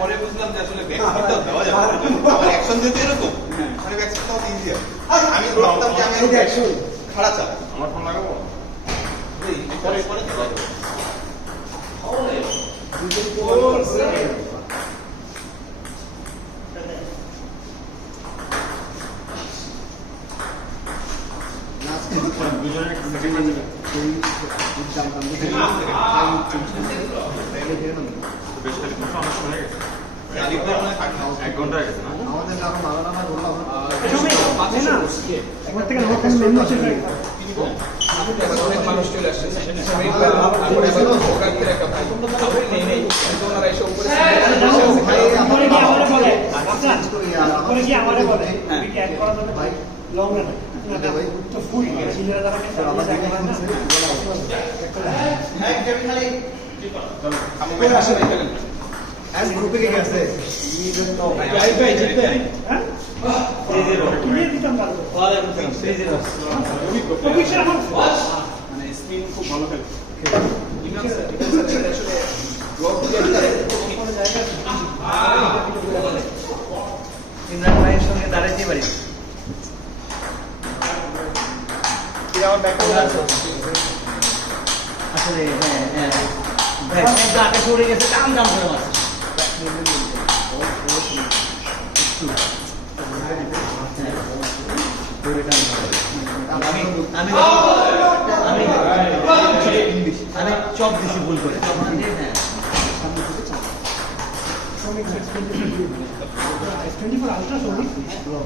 পরে বুঝলাম যে আসলে ব্যাক সাপোর্টটা দেওয়া যাবে না। আমার অ্যাকশন যেতে এরকম মানে ব্যাক সাপোর্টটা ইজি আছে। আমি ভাবতাম যে আমি অ্যাকশন খাড়া চাপ আমার ফোন লাগাবো পরে পরে দিতে এক ঘন্টা হয়ে গেছে না মানুষ চলে আসছে গ্রুপে কে আছে মানে স্পিন খুব ভালো খেলে ইমরান ভাইয়ের সঙ্গে দাঁড়াইতে পারি আসলে ভাই আগে সরে গেছে কাম কাম করে মারছে আমি আমি আমি আমি চপ দিছি ভুল করে চপ না দিয়ে হ্যাঁ 24 আলট্রা সনিক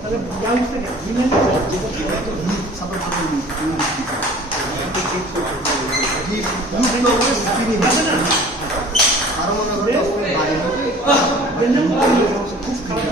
তাহলে ইয়াং থেকে আরো মনে করে খুব খারাপ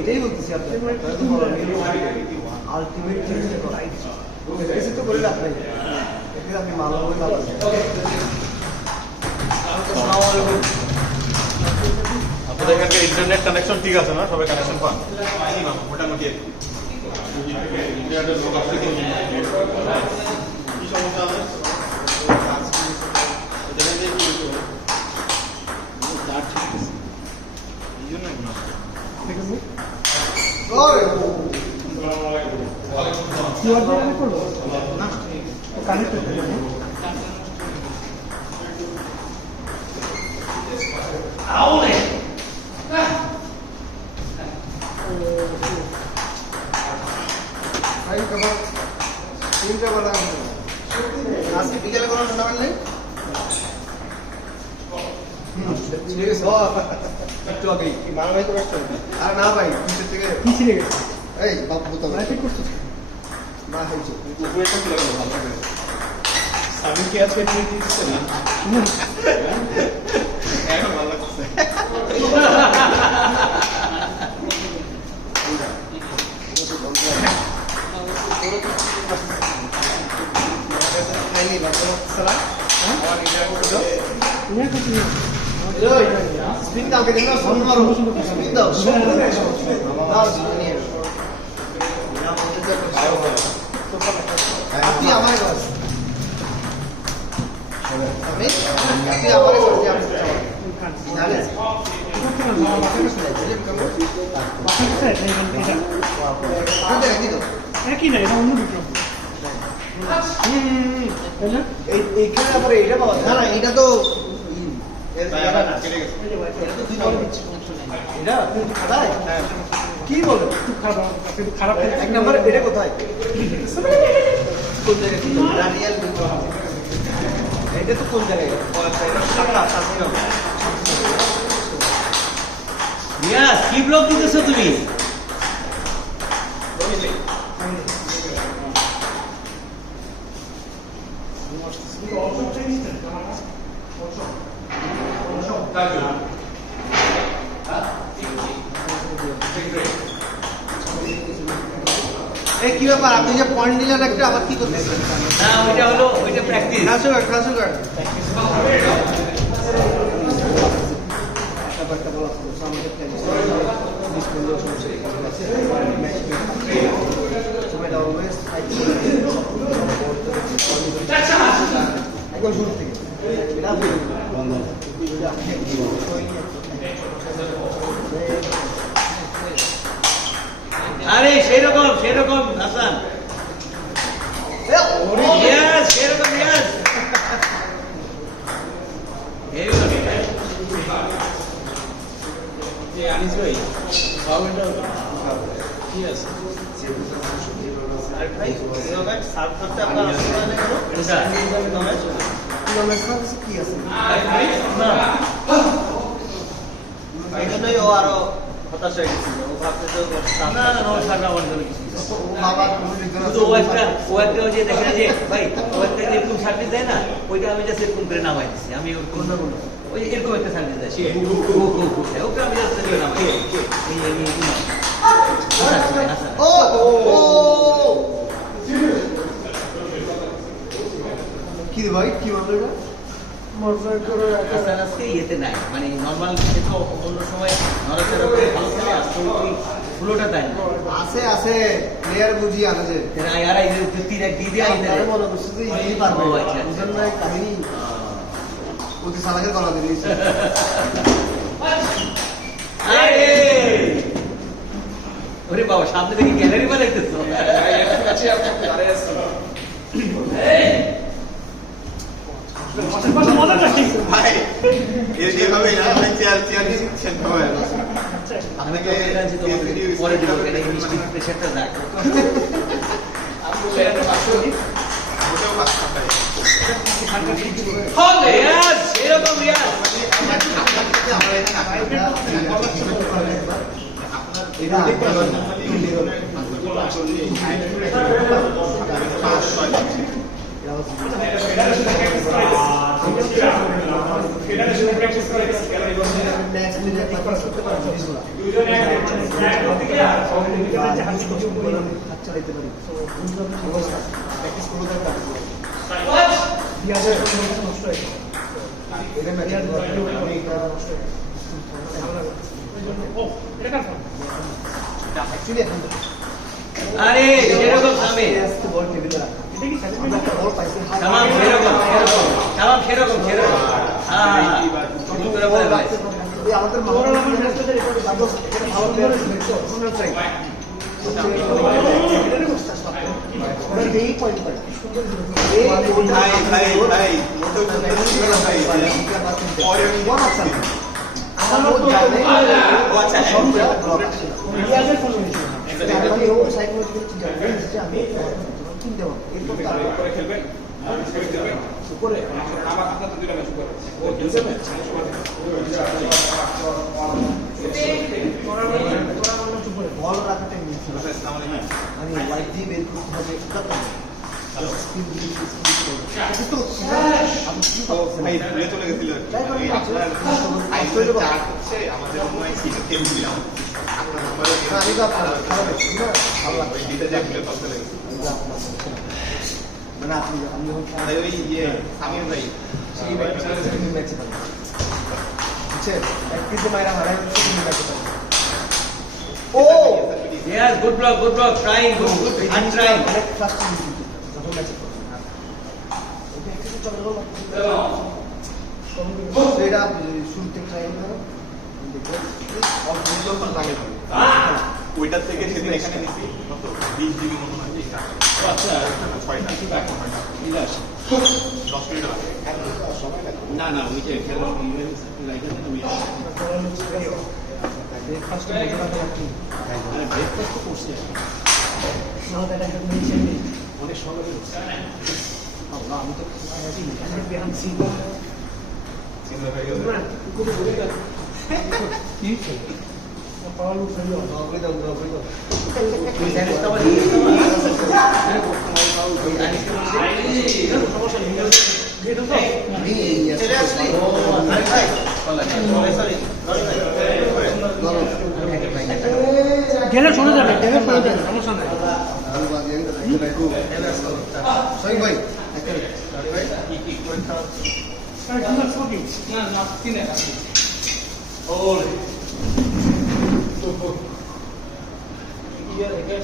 এটাই বলতেছি আলটিমেট কিছু তো করে লাভ নাই আপনি মালা বলে লাভ আপনাদের এখানকার ইন্টারনেট কানেকশন ঠিক আছে না সবাই কানেকশন পান মোটামুটি ইন্টারনেটের লোক আসলে কি সমস্যা আছে আজকে বিকেলে কোনো টুর্নামেন্ট নেই একটু আগে মারা ভাই তো ব্যস্ত আর না ভাই নিচের থেকে পিছিয়ে গেছে এই বাপ বোতল ঠিক করছো না হয়েছে আমি কি আজকে ট্রিট দিচ্ছে না এখন ভালো লাগছে স্পিন দাও কে দিনো ফোন মারো স্পিন দাও আপনি আমার কাছ আমি আপনি আমার কাছে জানেন একই না এটা অন্য বিক্রম এইখানে আবার এইটা পাওয়া না না এটা তো কি বলো খারাপ এক নাম্বার এটা কোথায় কোন জায়গায় ডানিয়াল এটা তো কোন জায়গায় রিয়াজ কি ব্লক দিতেছো তুমি Also, এই কি ব্যাপার আপনি যে পয়েন্ট দিলেন একটা আবার কি করতেছেন? না ওইটা হলো ওইটা প্র্যাকটিস। খাসুগার ব্যাপারটা বলা হলো আমাদের একবার শুরু থেকে আরে সেরকম হাসান, ইয়াস সেরকম ইয়াস। আনিস ভাই খাওয়াটা কি আছে? কি আছে এজন্যই ও আরো হতাশ হয়ে গেছিল। ও ভাবতেছে না আমার জন্য কিছু না। শুধু ও একটা ওই যে দেখে যে ভাই ও একটা এরকম সার্ভিস দেয় না, ওইটা আমি জাস্ট এরকম করে নামাই দিচ্ছি। আমি ওই এরকম একটা সার্ভিস দেয় ওকে আমি জাস্ট নামাই ও কি রে ভাই কি বললো এটা? হাসান আজকে ইয়েতে নাই, মানে নর্মাল তো অন্য সময় নড়াচড়া করে ভালো খেলে আজকে ওই ফ্লোটা দেয় না। আছে প্লেয়ার বুঝি আনা যে আর এই যে তিন এক দিয়ে তারে মনে করছে যে ইনি পারবে। ও আচ্ছা বুঝলেন না এই কাহিনী ওকে সালাকের গলা দিয়ে দিয়েছে। আরে ওরে বাবা সামনে থেকে গ্যালারি বানাইতেছো। কাছে দাঁড়ায় আছে। ভাই এর যেভাবে না ভাই চেয়ার দিচ্ছেন ভাই আপনাকে পরে দিব এটা মিষ্টি প্রেসারটা দেখ। ওটাও পাঁচ টাকায় ইয়াস এরকম ইয়াস। আরে সেরকম সামনে তামাম সেরকম হ্যাঁ আমাদের উপরে আমার আপনার তো দুইটা ম্যাচ উপরে ও দুইটা ম্যাচ বল রাখাটা আমি ওয়াইড দিয়ে বের করতে হবে ভাই ভুলে চলে গেছিল আমাদের অন্য খেল দিলাম আমি তো খারাপ ভালো লাগছে দিতে যা ভুলে চলে গেছে মানে আপনি আমি যখন তাই ওই ইয়ে সামির ভাই সেই ম্যাচে পারি বুঝছে প্র্যাকটিসে মাইরা হারাই ম্যাচে পারি ও yes good block trying good আন ট্রাইং অনেক ফাস্ট যখন ম্যাচে পারি এটা শুরু থেকে ট্রাই করো ওইটার থেকে সেদিন এখানে নিচ্ছি 20 জিবি মতো হয় আচ্ছা 6টা 10 মিনিট লাগে না না ওই যে খেলা লাইটাতে আমি ব্রেকফাস্ট ব্রেকফাস্ট করছি অনেক সকালে আমি তো গেলে চলে যাবে সমস্যা নাই। শহীদ ভাই কি কি পরীক্ষা Start on the smoking. না না তিনে ওরে ইয়ার এটা